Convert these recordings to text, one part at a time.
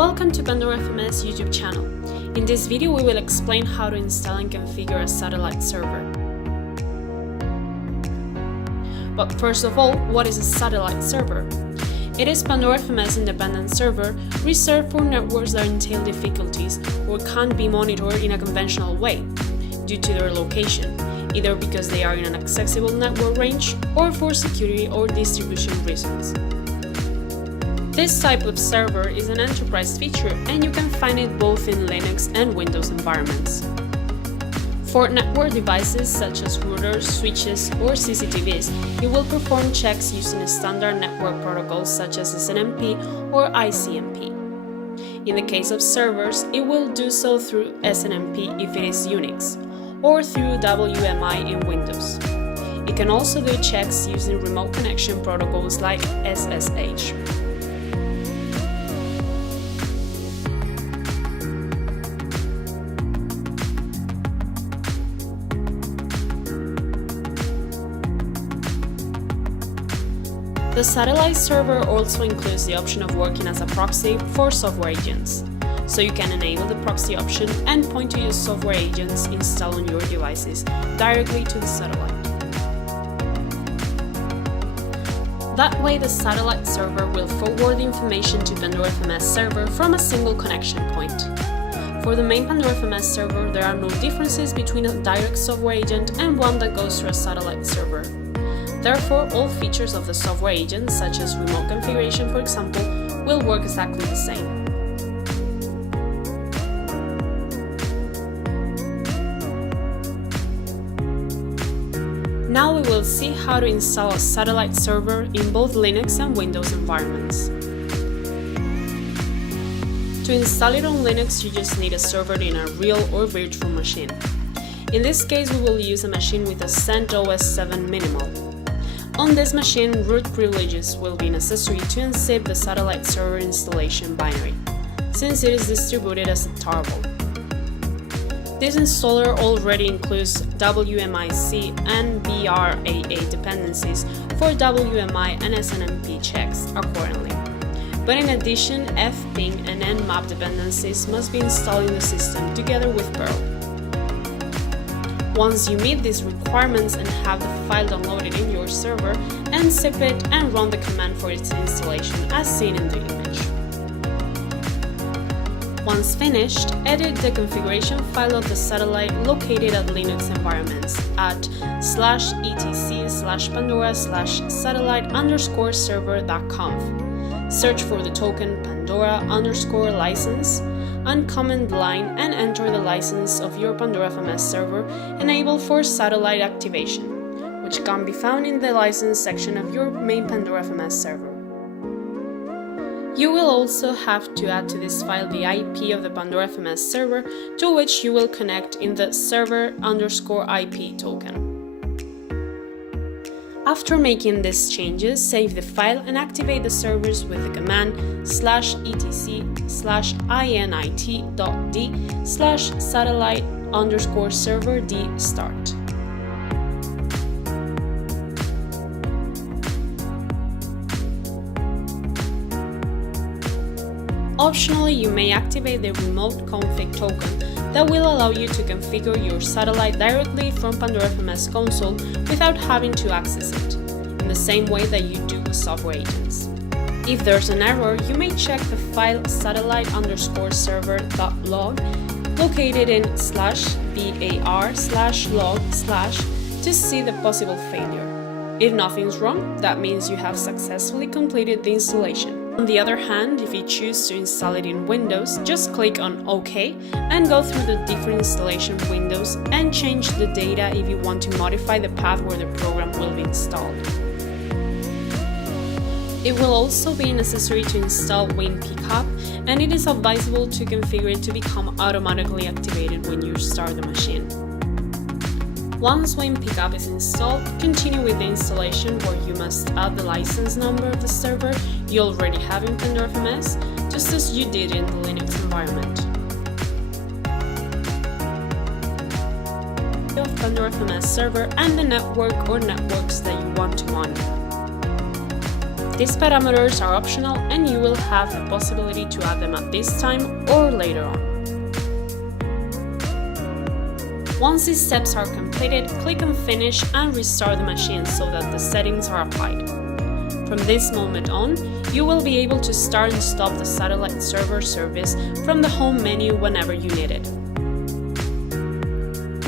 Welcome to Pandora FMS YouTube channel. In this video we will explain how to install and configure a satellite server. But first of all, what is a satellite server? It is Pandora FMS independent server reserved for networks that entail difficulties or can't be monitored in a conventional way due to their location, either because they are in an accessible network range or for security or distribution reasons. This type of server is an enterprise feature and you can find it both in Linux and Windows environments. For network devices such as routers, switches, or CCTVs, it will perform checks using standard network protocols such as SNMP or ICMP. In the case of servers, it will do so through SNMP if it is Unix, or through WMI in Windows. It can also do checks using remote connection protocols like SSH. The satellite server also includes the option of working as a proxy for software agents, so you can enable the proxy option and point to your software agents installed on your devices directly to the satellite. That way the satellite server will forward the information to Pandora FMS server from a single connection point. For the main Pandora FMS server, there are no differences between a direct software agent and one that goes through a satellite server. Therefore, all features of the software agent, such as remote configuration for example, will work exactly the same. Now we will see how to install a satellite server in both Linux and Windows environments. To install it on Linux, you just need a server in a real or virtual machine. In this case, we will use a machine with a CentOS 7 minimal. On this machine, root privileges will be necessary to unzip the satellite server installation binary, since it is distributed as a tarball. This installer already includes WMIC and BRAA dependencies for WMI and SNMP checks accordingly. But in addition, fping and nmap dependencies must be installed in the system together with Perl. Once you meet these requirements and have the file downloaded in your server, unzip it and run the command for its installation as seen in the image. Once finished, edit the configuration file of the satellite located at Linux environments at /etc/pandora/satellite_server.conf. Search for the token Pandora_license, uncomment line and enter the license of your Pandora FMS server enabled for satellite activation, which can be found in the license section of your main Pandora FMS server. You will also have to add to this file the IP of the Pandora FMS server to which you will connect in the server_IP token. After making these changes, save the file and activate the servers with the command /etc/init.d/satellite_server_d start. Optionally, you may activate the remote config token that will allow you to configure your satellite directly from Pandora FMS console without having to access it, in the same way that you do with software agents. If there's an error, you may check the file satellite_server.log located in /var/log/ to see the possible failure. If nothing's wrong, that means you have successfully completed the installation. On the other hand, if you choose to install it in Windows, just click on OK and go through the different installation windows and change the data if you want to modify the path where the program will be installed. It will also be necessary to install WinPickup, and it is advisable to configure it to become automatically activated when you start the machine. Once WinPickup is installed, continue with the installation where you must add the license number of the server you already have in Pandora FMS, just as you did in the Linux environment. Of Pandora FMS server and the network or networks that you want to monitor. These parameters are optional and you will have the possibility to add them at this time or later on. Once these steps are completed, click on Finish and restart the machine so that the settings are applied. From this moment on, you will be able to start and stop the satellite server service from the home menu whenever you need it.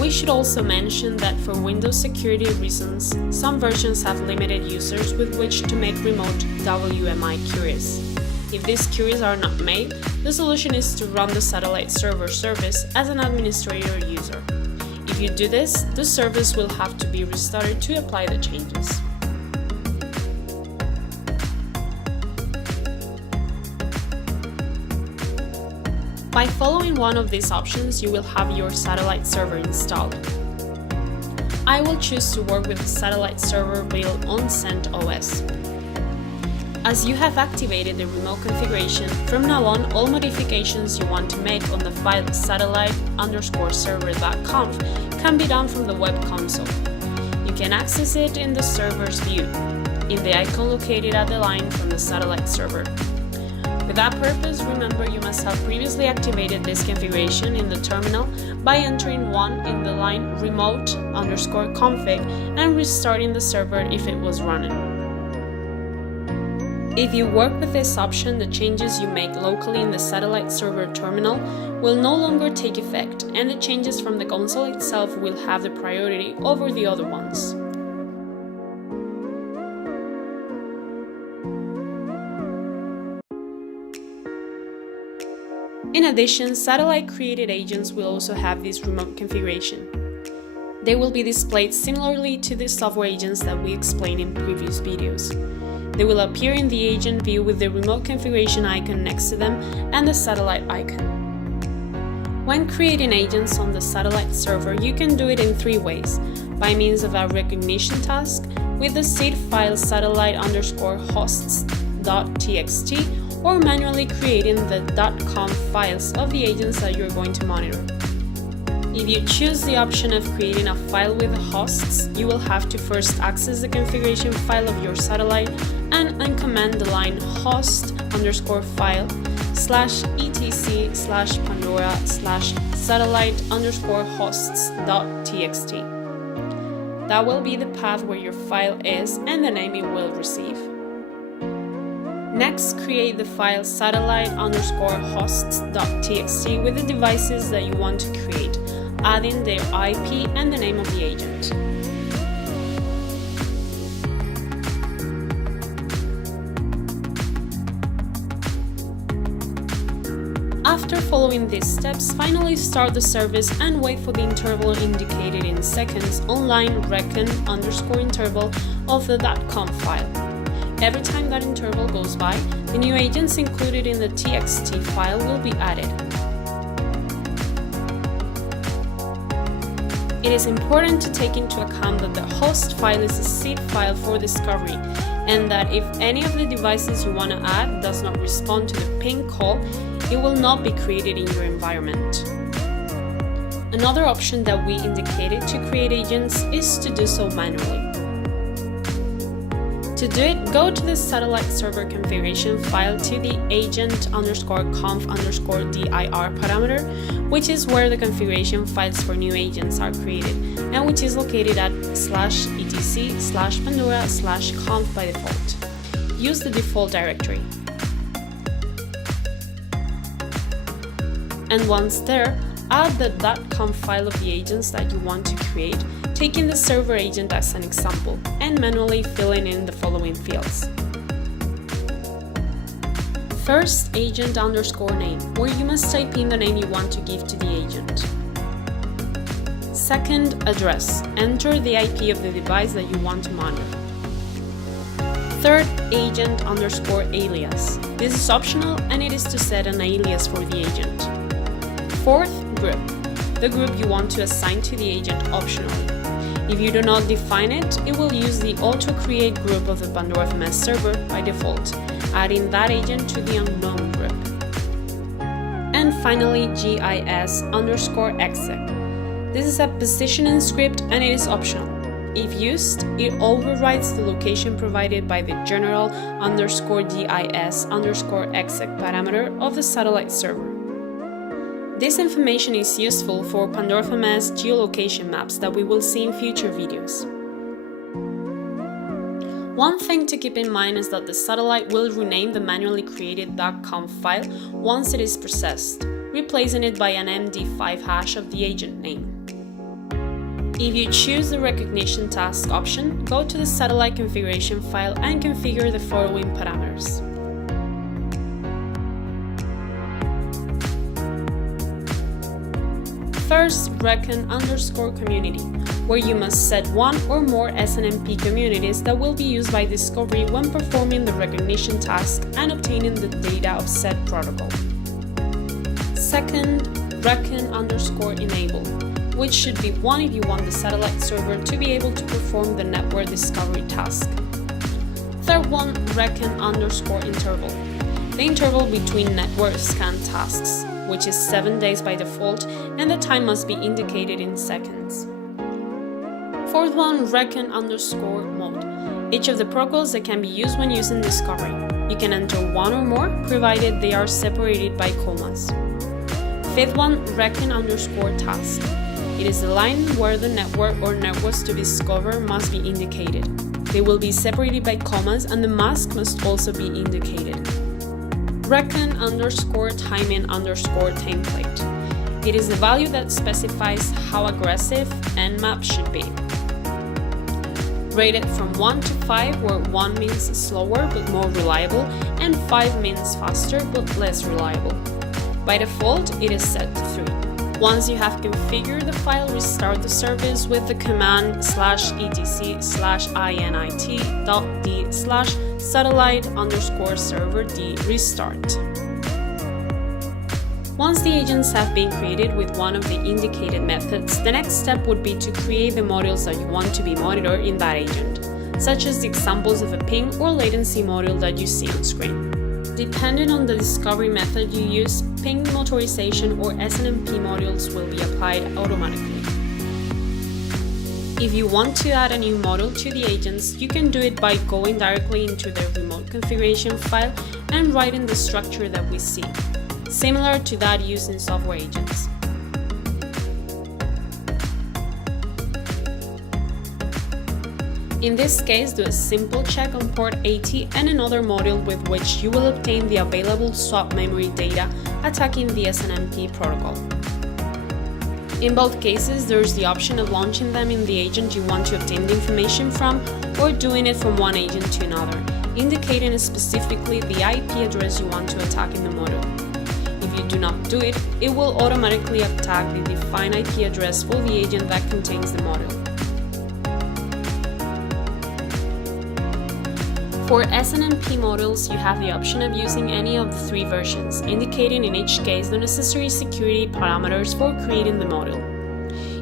We should also mention that for Windows security reasons, some versions have limited users with which to make remote WMI queries. If these queries are not made, the solution is to run the satellite server service as an administrator user. If you do this, the service will have to be restarted to apply the changes. By following one of these options, you will have your satellite server installed. I will choose to work with the satellite server built on CentOS. As you have activated the remote configuration, from now on all modifications you want to make on the file satellite_server.conf can be done from the web console. You can access it in the server's view, in the icon located at the line from the satellite server. For that purpose, remember you must have previously activated this configuration in the terminal by entering one in the line remote_config and restarting the server if it was running. If you work with this option, the changes you make locally in the satellite server terminal will no longer take effect, and the changes from the console itself will have the priority over the other ones. In addition, satellite-created agents will also have this remote configuration. They will be displayed similarly to the software agents that we explained in previous videos. They will appear in the agent view with the remote configuration icon next to them and the satellite icon. When creating agents on the satellite server, you can do it in three ways: by means of a recognition task with the seed file satellite_hosts.txt, or manually creating the .conf files of the agents that you're going to monitor. If you choose the option of creating a file with the hosts, you will have to first access the configuration file of your satellite and uncomment the line host_file/etc/pandora/satellite_hosts.txt. That will be the path where your file is and the name it will receive. Next, create the file satellite_hosts.txt with the devices that you want to create, adding their IP and the name of the agent. After following these steps, finally start the service and wait for the interval indicated in seconds on line reckon_interval of the .conf file. Every time that interval goes by, the new agents included in the txt file will be added. It is important to take into account that the host file is a seed file for discovery, and that if any of the devices you want to add does not respond to the ping call, it will not be created in your environment. Another option that we indicated to create agents is to do so manually. To do it, go to the satellite server configuration file to the agent_conf_dir parameter, which is where the configuration files for new agents are created, and which is located at /etc/pandora/conf by default. Use the default directory. And once there, add the .conf file of the agents that you want to create, taking the server agent as an example, and manually filling in the following fields. First, agent_name, where you must type in the name you want to give to the agent. Second, address. Enter the IP of the device that you want to monitor. Third, agent_alias. This is optional and it is to set an alias for the agent. Fourth, group. The group you want to assign to the agent optionally. If you do not define it, it will use the auto-create group of the Pandora FMS server by default, adding that agent to the unknown group. And finally, GIS_exec. This is a positioning script and it is optional. If used, it overrides the location provided by the general_dis_exec parameter of the satellite server. This information is useful for Pandora FMS geolocation maps that we will see in future videos. One thing to keep in mind is that the satellite will rename the manually created .conf file once it is processed, replacing it by an MD5 hash of the agent name. If you choose the recognition task option, go to the satellite configuration file and configure the following parameters. First, recon_community, where you must set one or more SNMP communities that will be used by Discovery when performing the recognition task and obtaining the data of said protocol. Second, recon_enable, which should be one if you want the satellite server to be able to perform the network discovery task. Third one, recon_interval, the interval between network scan tasks, which is 7 days by default, and the time must be indicated in seconds. Fourth one, recon_mode, each of the protocols that can be used when using Discovery. You can enter one or more, provided they are separated by commas. Fifth one, recon_task. It is the line where the network or networks to discover must be indicated. They will be separated by commas and the mask must also be indicated. Recon_timing_template. It is the value that specifies how aggressive Nmap should be. Rated from 1 to 5, where 1 means slower but more reliable and 5 means faster but less reliable. By default, it is set to 3. Once you have configured the file, restart the service with the command /etc/init.d/satellite_server_d restart. Once the agents have been created with one of the indicated methods, the next step would be to create the modules that you want to be monitored in that agent, such as the examples of a ping or latency module that you see on screen. Depending on the discovery method you use, ping motorization or SNMP modules will be applied automatically. If you want to add a new module to the agents, you can do it by going directly into the remote configuration file and writing the structure that we see, similar to that used in software agents. In this case, do a simple check on port 80 and another module with which you will obtain the available swap memory data attacking the SNMP protocol. In both cases, there is the option of launching them in the agent you want to obtain the information from or doing it from one agent to another, indicating specifically the IP address you want to attack in the module. If you do not do it, it will automatically attack the defined IP address for the agent that contains the module. For SNMP modules, you have the option of using any of the 3 versions, indicating in each case the necessary security parameters for creating the module.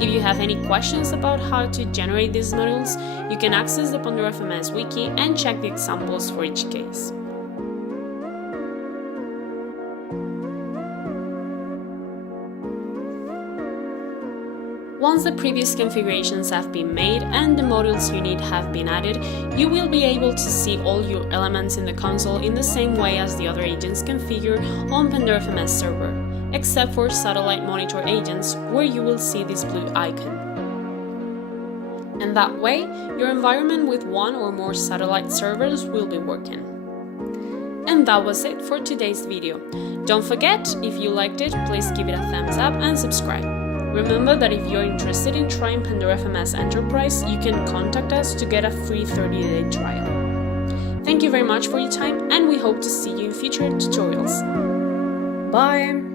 If you have any questions about how to generate these modules, you can access the Pandora FMS wiki and check the examples for each case. Once the previous configurations have been made and the modules you need have been added, you will be able to see all your elements in the console in the same way as the other agents configured on Pandora FMS server, except for satellite monitor agents, where you will see this blue icon. And that way, your environment with one or more satellite servers will be working. And that was it for today's video. Don't forget, if you liked it, please give it a thumbs up and subscribe. Remember that if you're interested in trying Pandora FMS Enterprise, you can contact us to get a free 30-day trial. Thank you very much for your time, and we hope to see you in future tutorials. Bye!